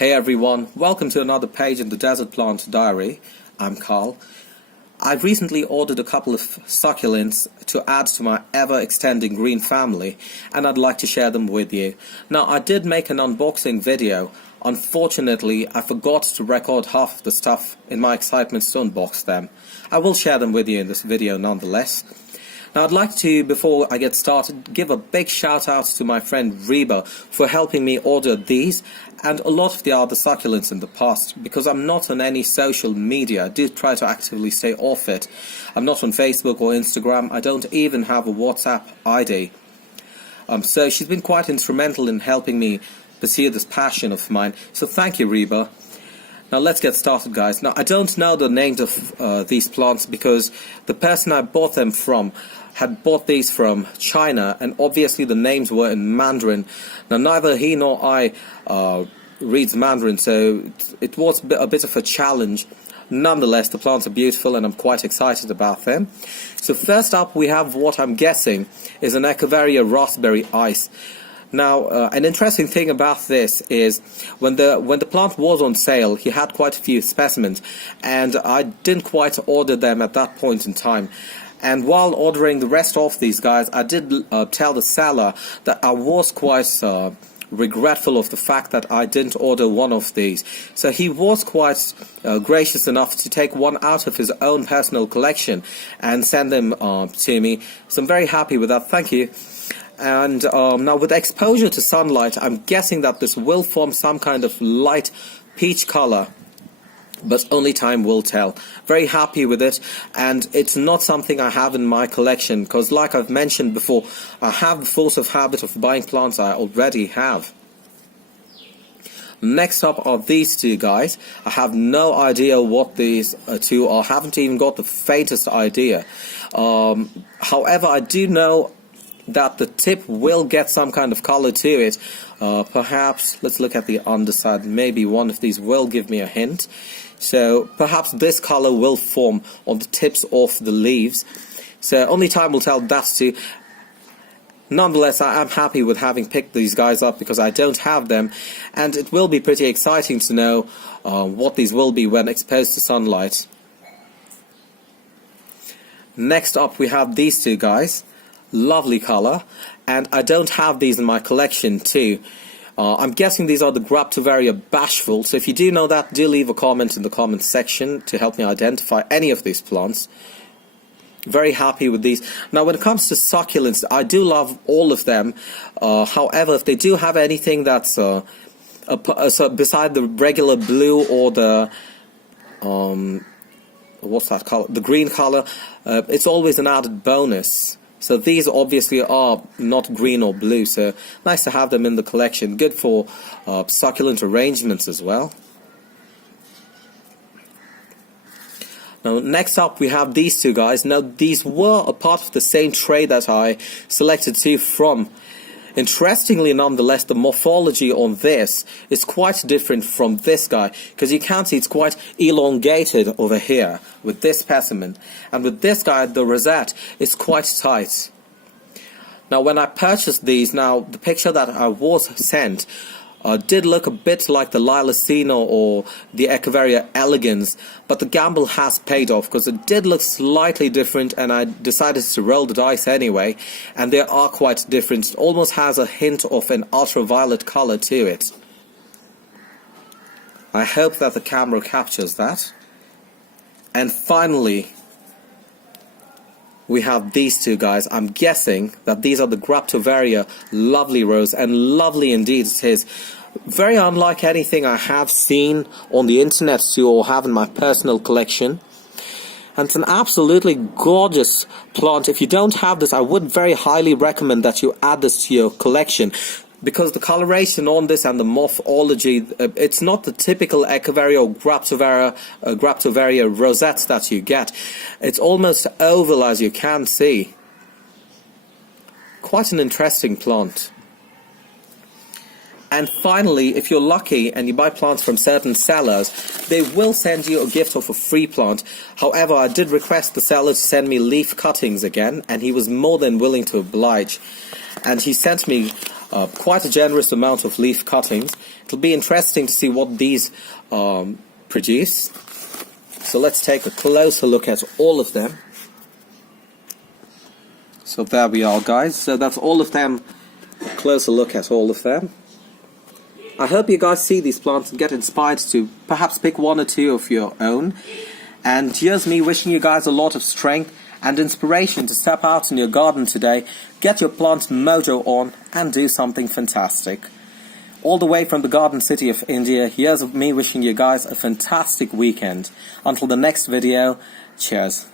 Hey everyone, welcome to another page in the Desert Plant Diary. I'm Carl. I've recently ordered a couple of succulents to add to my ever-extending green family, and I'd like to share them with you. Now, I did make an unboxing video. Unfortunately, I forgot to record half of the stuff in my excitement to unbox them. I will share them with you in this video nonetheless. Now, I'd like to, before I get started, give a big shout out to my friend Reba for helping me order these and a lot of the other succulents in the past, because I'm not on any social media. I do try to actively stay off it. I'm not on Facebook or Instagram. I don't even have a WhatsApp ID. So she's been quite instrumental in helping me pursue this passion of mine. So thank you, Reba. Now let's get started, guys. Now I don't know the names of these plants because the person I bought them from had bought these from China, and obviously the names were in Mandarin. Now neither he nor I reads Mandarin, so it was a bit of a challenge. Nonetheless, the plants are beautiful and I'm quite excited about them. So first up we have what I'm guessing is an Echeveria raspberry ice. Now, an interesting thing about this is when the plant was on sale, he had quite a few specimens, and I didn't quite order them at that point in time. And while ordering the rest of these guys, I did tell the seller that I was quite regretful of the fact that I didn't order one of these. So he was quite gracious enough to take one out of his own personal collection and send them to me. So I'm very happy with that. Thank you. And now with exposure to sunlight, I'm guessing that this will form some kind of light peach color, but only time will tell. Very happy with it, and it's not something I have in my collection, because like I've mentioned before, I have the force of habit of buying plants I already have. Next up are these two guys. I have no idea what these two are, haven't even got the faintest idea. However, I do know that the tip will get some kind of color to it. Perhaps, let's look at the underside, maybe one of these will give me a hint. So perhaps this color will form on the tips of the leaves. So only time will tell that too. Nonetheless, I am happy with having picked these guys up because I don't have them, and it will be pretty exciting to know what these will be when exposed to sunlight. Next up we have these two guys. Lovely color, and I don't have these in my collection too. I'm guessing these are the Graptovaria Bashful, so if you do know that, do leave a comment in the comment section to help me identify any of these plants. Very happy with these. Now when it comes to succulents, I do love all of them. However, if they do have anything that's beside the regular blue or the what's that color? The green color, it's always an added bonus. So these obviously are not green or blue, so nice to have them in the collection. Good for succulent arrangements as well. Now next up we have these two guys. Now these were a part of the same tray that I selected two from. Interestingly, nonetheless, the morphology on this is quite different from this guy, because you can see it's quite elongated over here with this specimen, and with this guy the rosette is quite tight. Now when I purchased these, now the picture that I was sent did look a bit like the Lilacina or the Echeveria elegans, but the gamble has paid off because it did look slightly different, and I decided to roll the dice anyway, and they are quite different. It almost has a hint of an ultraviolet color to it. I hope that the camera captures that. And finally we have these two guys. I'm guessing that these are the Graptovaria Lovely Rose, and lovely indeed it is. Very unlike anything I have seen on the internet too, or have in my personal collection. And it's an absolutely gorgeous plant. If you don't have this, I would very highly recommend that you add this to your collection, because the coloration on this and the morphology, it's not the typical Echeveria or Graptovaria rosettes that you get. It's almost oval, as you can see. Quite an interesting plant. And finally, if you're lucky and you buy plants from certain sellers, they will send you a gift of a free plant. However, I did request the seller to send me leaf cuttings again, and he was more than willing to oblige. And he sent me quite a generous amount of leaf cuttings. It'll be interesting to see what these produce. So let's take a closer look at all of them. So there we are, guys. So that's all of them. A closer look at all of them. I hope you guys see these plants and get inspired to perhaps pick one or two of your own. And here's me wishing you guys a lot of strength and inspiration to step out in your garden today, get your plant mojo on and do something fantastic. All the way from the garden city of India, here's me wishing you guys a fantastic weekend. Until the next video, cheers.